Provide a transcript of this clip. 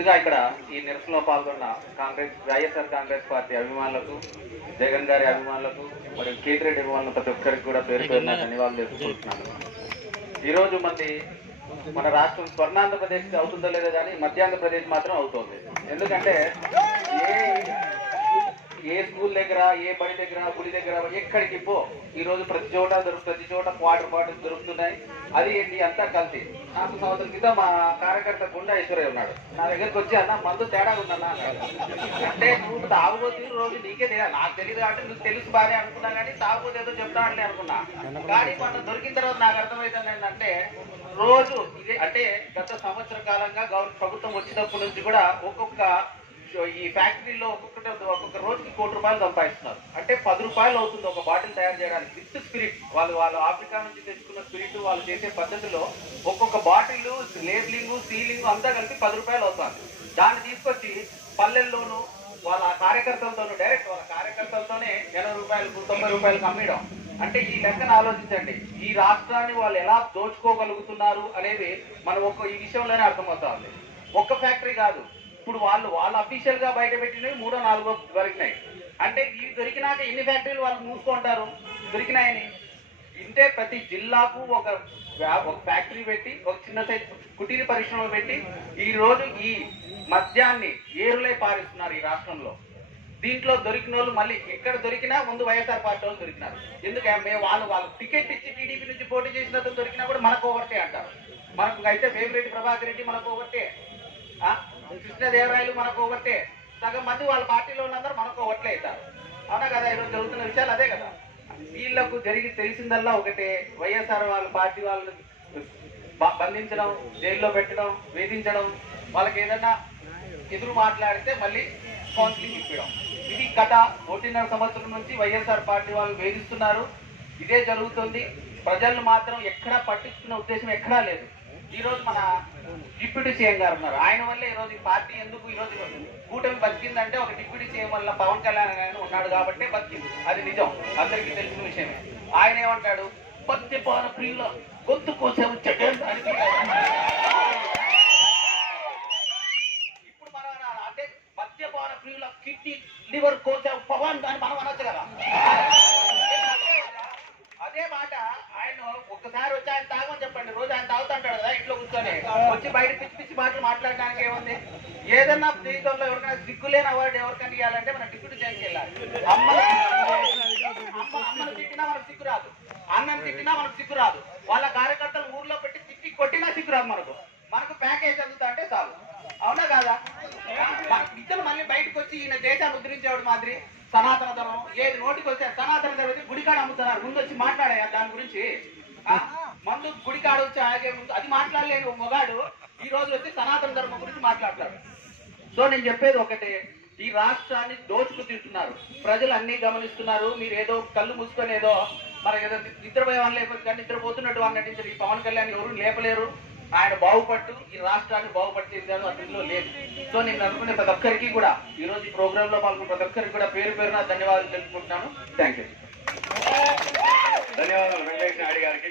ముందుగా ఇక్కడ ఈ నిరసనలో పాల్గొన్న కాంగ్రెస్ వైఎస్ఆర్ కాంగ్రెస్ పార్టీ అభిమానులకు జగన్ గారి అభిమానులకు మరియు కేతిరెడ్డి అభిమానులు ప్రతి ఒక్కరికి కూడా పేరు పేరున ధన్యవాదాలు తెలుపుకుంటున్నాను. ఈరోజు మంది మన రాష్ట్రం స్వర్ణాంధ్రప్రదేశ్ అవుతుందో లేదో కానీ మధ్యాంధ్రప్రదేశ్ మాత్రం అవుతుంది. ఎందుకంటే ఏ స్కూల్ దగ్గర ఏ బడి దగ్గర గుడి దగ్గర ఎక్కడికి పో. ఈ రోజు ప్రతి చోట దొరుకు ప్రతి చోట వాటర్ బాటిల్స్ దొరుకుతున్నాయి. అది ఏంటి? అంతా కలిసి నాకు సంవత్సరం క్రితం మా కార్యకర్త గుండా ఈశ్వరయ్య ఉన్నాడు. నా దగ్గరికి వచ్చి అన్న మందు తేడా ఉందన్న అంటే నువ్వు తాగుబోతు రోజు నీకే తెలియదు నాకు తెలియదు కాబట్టి నువ్వు తెలుసు బాగా అనుకున్నా కానీ తాగుబోతు ఏదో చెప్తానని అనుకున్నా. కానీ మన దొరికిన తర్వాత నాకు అర్థమవుతుంది ఏంటంటే రోజు ఇది అంటే గత సంవత్సర కాలంగా గవర్నమెంట్ ప్రభుత్వం వచ్చినప్పటి నుంచి కూడా ఒక్కొక్క ఈ ఫ్యాక్టరీలో ఒక్కొక్కటి ఒక్కొక్క రోజుకి కోటి రూపాయలు సంపాదిస్తున్నారు. అంటే పది రూపాయలు అవుతుంది ఒక బాటిల్ తయారు చేయడానికి. విత్ స్పిరిట్ వాళ్ళు వాళ్ళు ఆఫ్రికా నుంచి తెచ్చుకున్న స్పిరిట్ వాళ్ళు చేసే పద్ధతిలో ఒక్కొక్క బాటిల్ లేబులింగ్ సీలింగ్ అంతా కలిపి పది రూపాయలు అవుతుంది. దాన్ని తీసుకొచ్చి పల్లెల్లోనూ వాళ్ళ కార్యకర్తలతోనూ డైరెక్ట్ వాళ్ళ కార్యకర్తలతోనే ఎనభై రూపాయలకు తొంభై రూపాయలకు అమ్మేయడం. అంటే ఈ లెక్కను ఆలోచించండి. ఈ రాష్ట్రాన్ని వాళ్ళు ఎలా దోచుకోగలుగుతున్నారు అనేది మనం ఒక్క ఈ విషయంలోనే అర్థమవుతా ఉంది. ఒక్క ఫ్యాక్టరీ కాదు. ఇప్పుడు వాళ్ళు వాళ్ళు అఫీషియల్గా బయట పెట్టినవి మూడో నాలుగో దొరికినాయి. అంటే ఇవి దొరికినాక ఎన్ని ఫ్యాక్టరీలు వాళ్ళు మూసుకుంటారు? దొరికినాయని. ఇంటే ప్రతి జిల్లాకు ఒక వ్యా- ఒక ఫ్యాక్టరీ పెట్టి ఒక చిన్న సైజ్ కుటీర పరిశ్రమ పెట్టి ఈ రోజు ఈ మద్యాన్ని ఏరులై పారిస్తున్నారు ఈ రాష్ట్రంలో. దీంట్లో దొరికిన వాళ్ళు మళ్ళీ ఎక్కడ దొరికినా ముందు వైఎస్ఆర్ పార్టీ వాళ్ళు దొరికినారు. ఎందుకంటే మేము వాళ్ళు వాళ్ళు టికెట్ ఇచ్చి టీడీపీ నుంచి పోటీ చేసినట్టు దొరికినా కూడా మనకు ఒకటే అంటారు. మనకు అయితే ఫేవరెట్ ప్రభాకర్ రెడ్డి మనకు ఒకటే కృష్ణదేవరాయలు మనకు ఒకటే. సగం మంది వాళ్ళ పార్టీలో ఉన్నందరూ మనకు ఒకటే అవుతారు. అవునా కదా? ఈరోజు జరుగుతున్న విషయాలు అదే కదా. వీళ్ళకు జరిగి తెలిసిందల్లా ఒకటే. వైఎస్ఆర్ వాళ్ళ పార్టీ వాళ్ళని బంధించడం జైల్లో పెట్టడం వేధించడం వాళ్ళకి ఏదన్నా ఎదురు మాట్లాడితే మళ్ళీ కౌన్సిలింగ్ ఇప్పడం ఇది గత ఒకటిన్నర సంవత్సరం నుంచి వైఎస్ఆర్ పార్టీ వాళ్ళు వేధిస్తున్నారు. ఇదే జరుగుతుంది. ప్రజలను మాత్రం ఎక్కడా పట్టించుకున్న ఉద్దేశం ఎక్కడా లేదు. ఈరోజు మన డిప్యూటీ సీఎం గారు ఉన్నారు. ఆయన వల్లే ఈరోజు ఈ పార్టీ ఎందుకు ఈరోజు కూటమి బతికిందంటే ఒక డిప్యూటీ సీఎం వల్ల పవన్ కళ్యాణ్ ఆయన ఉన్నాడు కాబట్టే బతికింది. అది నిజం. అందరికీ తెలిసిన విషయమే. ఆయన ఏమంటాడు? మద్యపాన ప్రియుల గొంతు కోసం అని ఇప్పుడు మనం అంటే మద్యపాన ప్రియుల కిడ్నీ లివర్ కోసం పవన్ అని మనం అనొచ్చు కదా. అదే మాట. ఆయన ఒక్కసారి వచ్చి ఆయన తాగమని చెప్పండి తాగుతుంటాడు కదా ఇంట్లో కూర్చొని. వచ్చి బయట పిచ్చి పిచ్చి మాటలు మాట్లాడడానికి ఏముంది? ఏదన్నా జీవితంలో ఎవరికైనా దిక్కులేని అవార్డు ఎవరికైనా ఇవ్వాలంటే మన డిప్యూటీ సీఎంకి వెళ్ళాలి. అమ్మ అమ్మను తిట్టినా మనకు సిగ్గు రాదు. అన్నం తిట్టినా మనకు సిగ్గు రాదు. వాళ్ళ కార్యకర్తలు ఊర్లో పెట్టి తిట్టి కొట్టినా సిగ్గు రాదు మనకు. మనకు ప్యాకేజ్ అందుతా అంటే చాలు. అవునా కాదా? ఇద్దరు మళ్ళీ బయటకు వచ్చి ఈయన దేశాన్ని ఉద్ధరించేవాడు మాదిరి సనాతన ధర్మం. ఏది నోటికి వచ్చే సనాతన ధర్మం గుడికాడ అమ్ముతున్నారు. ముందు వచ్చి మాట్లాడాయా దాని గురించి? మందు మందు గుడికాడ వచ్చి ఆగే ముందు అది మాట్లాడలేని మొగాడు ఈ రోజు వచ్చి సనాతన ధర్మం గురించి మాట్లాడతాడు. సో నేను చెప్పేది ఒకటే ఈ రాష్ట్రాన్ని దోచుకు తింటున్నారు. ప్రజలు అన్ని గమనిస్తున్నారు. మీరు ఏదో కళ్ళు మూసుకొని ఏదో మరి ఏదో నిద్రపోయేవాళ్ళు లేకపోతే కానీ నిద్రపోతున్నట్టు వాళ్ళు నటించారు. ఈ పవన్ కళ్యాణ్ ఎవరు లేపలేరు. ఆయన బాగుపట్టు ఈ రాష్ట్రాన్ని బాగుపడితేందాను అతనిలో లేదు. సో నేను అనుకునే ప్రతి ఒక్కరికి కూడా ఈ రోజు ఈ ప్రోగ్రామ్లో పాల్గొన్న ప్రతి ఒక్కరికి కూడా పేరు పేరున ధన్యవాదాలు తెలుపుకుంటున్నాను. థ్యాంక్ యూ ధన్యవాదాలు. వెంకటేష్ నాయుడు గారికి.